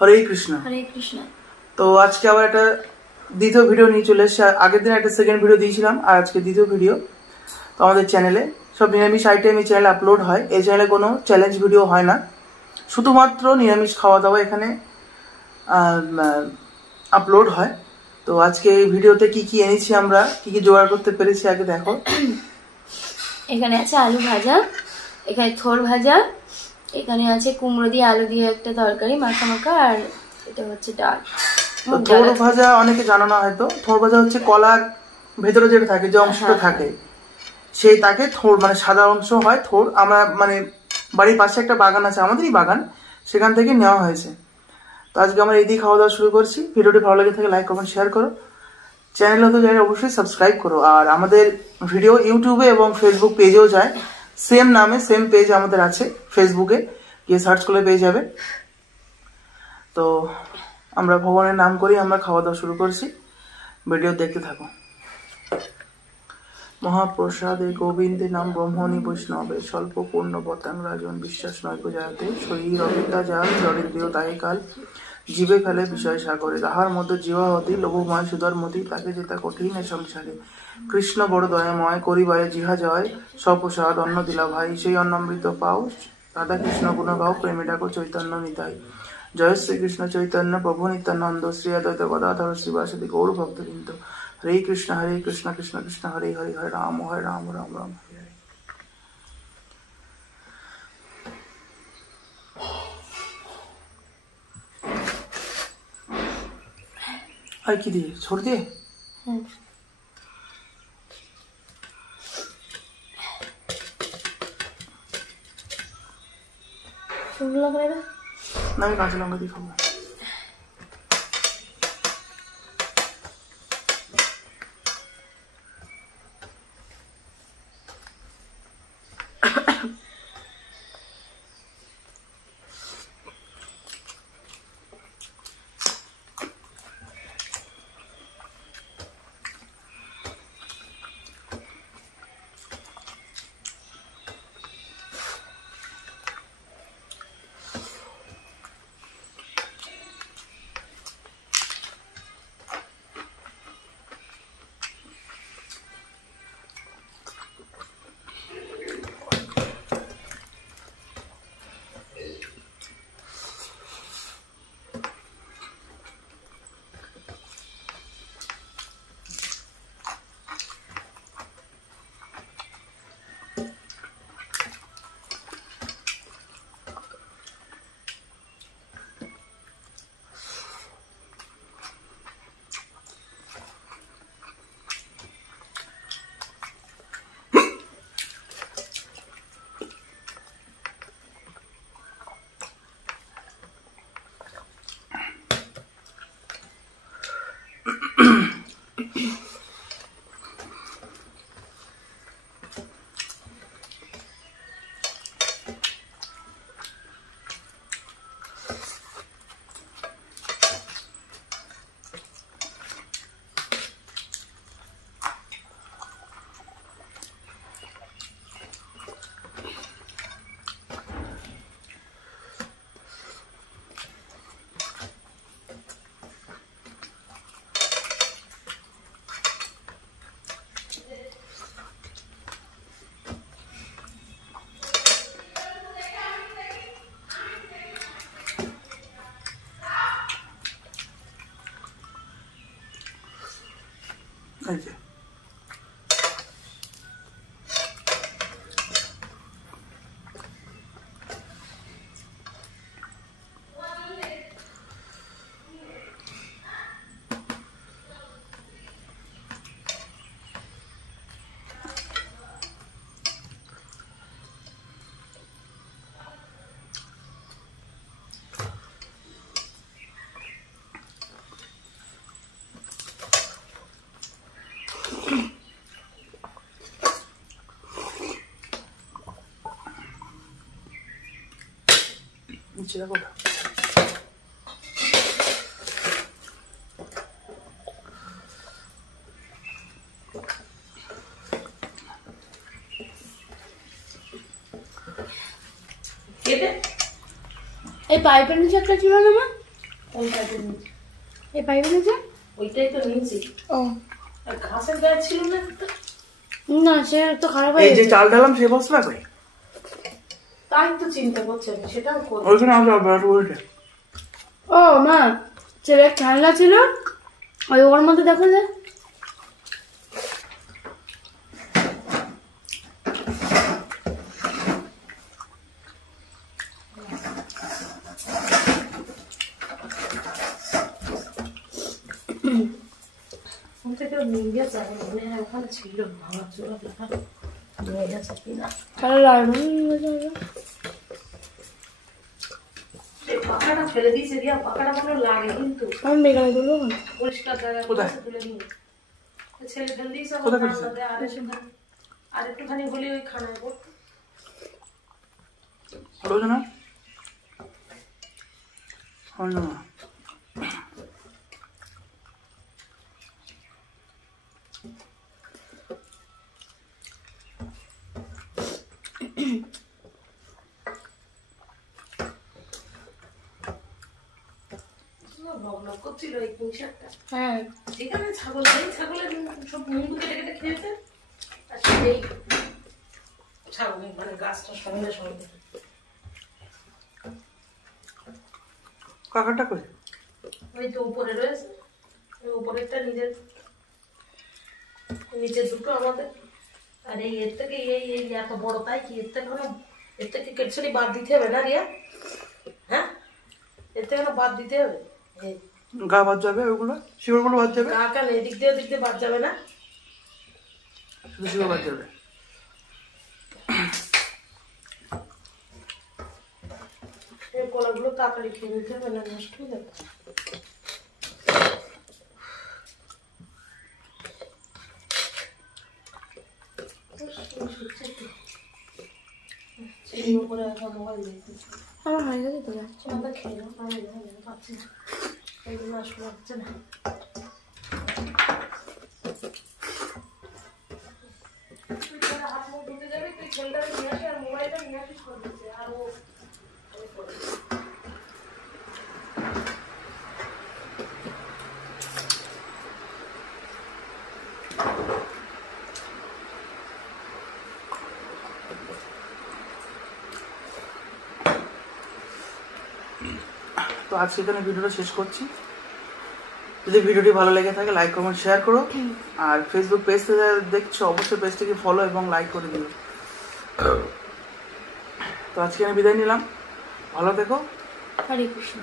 হরে কৃষ্ণ। হরে কৃষ্ণ। তো আজকে আবার একটা দ্বিতীয় ভিডিও নিয়ে চলে এসেছি। আগের দিন একটা সেকেন্ড ভিডিও দিয়েছিলাম আর আজকে দ্বিতীয় ভিডিও। তো আমাদের চ্যানেলে সব নিরামিষ আইটেম এই চ্যানেলে আপলোড হয়। এই চ্যানেলে কোনো চ্যালেঞ্জ ভিডিও হয় না, শুধুমাত্র নিরামিষ খাওয়া দাওয়া এখানে আপলোড হয়। তো আজকে এই ভিডিওতে কি কি এনেছি, আমরা কি কি জোগাড় করতে পেরেছি আগে দেখো। এখানে আছে আলু ভাজা, এখানে থোর ভাজা, এখানে আছে কুমড়ো দিয়ে আলু দিয়ে একটা তরকারি মাখা মাখা, আর এটা হচ্ছে ডাল। থোর ভাজা অনেকে জানো না হয়তো। থোর ভাজা হচ্ছে কলার ভেতরে যেটা থাকে, যে অংশটা থাকে সেই তাকে থোর, মানে সাদা অংশ হয় থোর। আমরা মানে বাড়ির পাশে একটা বাগান আছে, আমাদেরই বাগান, সেখান থেকে নেওয়া হয়েছে। তো আজকে আমরা এই দিয়ে খাওয়া দাওয়া শুরু করছি। ভিডিওটি ভালো লাগে থাকে লাইক কমেন্ট শেয়ার করো, চ্যানেল তো জানি অবশ্যই সাবস্ক্রাইব করো। আর আমাদের ভিডিও ইউটিউবে এবং ফেসবুক পেজেও যায়, সেম নামে সেম পেজ আমাদের আছে ফেসবুকে, গিয়ে সার্চ করলে পেয়ে যাবে। তো আমরা ভগবানের নাম করি আমরা খাওয়া দাওয়া শুরু করছি, ভিডিও দেখতে থাকো। মহাপ্রসাদে গোবিন্দে নাম ব্রহ্মণী বৈষ্ণবে স্বল্প পূর্ণ পতান রাজন বিশ্বাস নৈক যাতে শরীর অবিদ্যা যাল জড়েন্দ্রিয় তাই কাল জীবে ফেলে বিষয় সাগরে তাহার মধ্যে জীবাহতি লোভময় সুধর্মতি তাকে যেতা কঠিন সংসারে কৃষ্ণ বড় দয়াময় করিবারে জিহা জয় সপ্রসাদ অন্ন দিলা ভাই সেই অন্নামৃত পাও রাধা কৃষ্ণ গুণ গাও প্রেমে ডাকো চৈতন্য নিতাই জয় শ্রীকৃষ্ণ চৈতন্য প্রভু নিত্যানন্দ শ্রী অদ্বৈত গদাধর শ্রীবাসদি গৌর ভক্তবৃন্দ। হরে কৃষ্ণ কৃষ্ণ কৃষ্ণ হরে হরে হরে রাম রাম রাম হরে হরে। আর কি দিয়ে ছোড় দিয়ে না, আমি কাঁচা লঙ্কা দিয়ে খাবো। Okay. নিচে রাখো। এই পাইপের নিচে একটা ছিল না মা? এই পাইবে নিচে ওইটাই তো নিয়েছি। ও আর ঘাসের গায়ে ছিল না একটা? না, সে তো খারাপ এই হয়ে যে গেছে। চাল ঢালাম সে বসলা কই? তাই তো চিন্তা করছি আমি, সেটাও করবো। ওইখানে আসো বেড়াতে বলছে। ও মা, ছেলের খেলনা ছিল ওই ওর মধ্যে দেখো যে ওখান থেকে নিয়ে গেছে, আমার মনে হয় ওখানে ছিল ভাঙা চোরা দেখা নিয়ে গেছে কিনা। ভালো লাগবে। সেই পাখাটা ফেলে দিয়েছে দিয়া, পাখাটা কোনো লাগে কিন্তু আমি বেকারে দেবো। পরিষ্কার জায়গা কোথায়? তুলে নিয়ে ছেলে ফেলে দিয়েছে। কোথায় ফেলছে? আর একটুখানি হলে ওই খানায় পড়তো। হলো না? হলো না। ভগলগ করছিল এই পুঁইশাকটা। হ্যাঁ, যেখানে ছাগল নেই, ছাগলের সব মুন্ডু কেটে কেটে খেয়েছে। আর সেই ছাগল মানে গাছটা সঙ্গে সঙ্গে কাকারটা কই? ওই তো উপরে রয়েছে। ওই উপরেরটা নিচে দুটো আমাদের। আর এই এর থেকে এই এত বড়, তাই কি এর থেকে কেটছড়ি বাদ দিতে হবে না রিয়া? হ্যাঁ, এর থেকে বাদ দিতে হবে। এই গা বাদ যাবে ওগুলো, শিকড়গুলো বাদ যাবে, গা কান এদিক দিয়ে বাদ যাবে না? শুধু শিকড় বাদ যাবে। এই কলাগুলো তাড়াতাড়ি খেয়ে নিতে হবে, না নষ্ট হয়ে যাবে। চিনির উপরে একটা মোবাইল দেখতেছি। আমার হয়ে গেছে তো যাচ্ছে। আমাদের খেয়ে নাও, আমি পাচ্ছি না, এইগুলো আর শোনা হচ্ছে না। হাত মুখ ধুতে যাবি, তুই ছেলেটাকে নিয়ে আসি আর মোবাইলটা নিয়ে আসিস করে দিচ্ছে। আর ও তো আজকে এখানে ভিডিওটা শেষ করছি। যদি ভিডিওটি ভালো লেগে থাকে লাইক কমেন্ট শেয়ার করো, আর ফেসবুক পেজ থেকে দেখছো অবশ্যই পেজটিকে ফলো এবং লাইক করে দিও। তো আজকে আমি বিদায় নিলাম, ভালো থেকো। হরে কৃষ্ণ।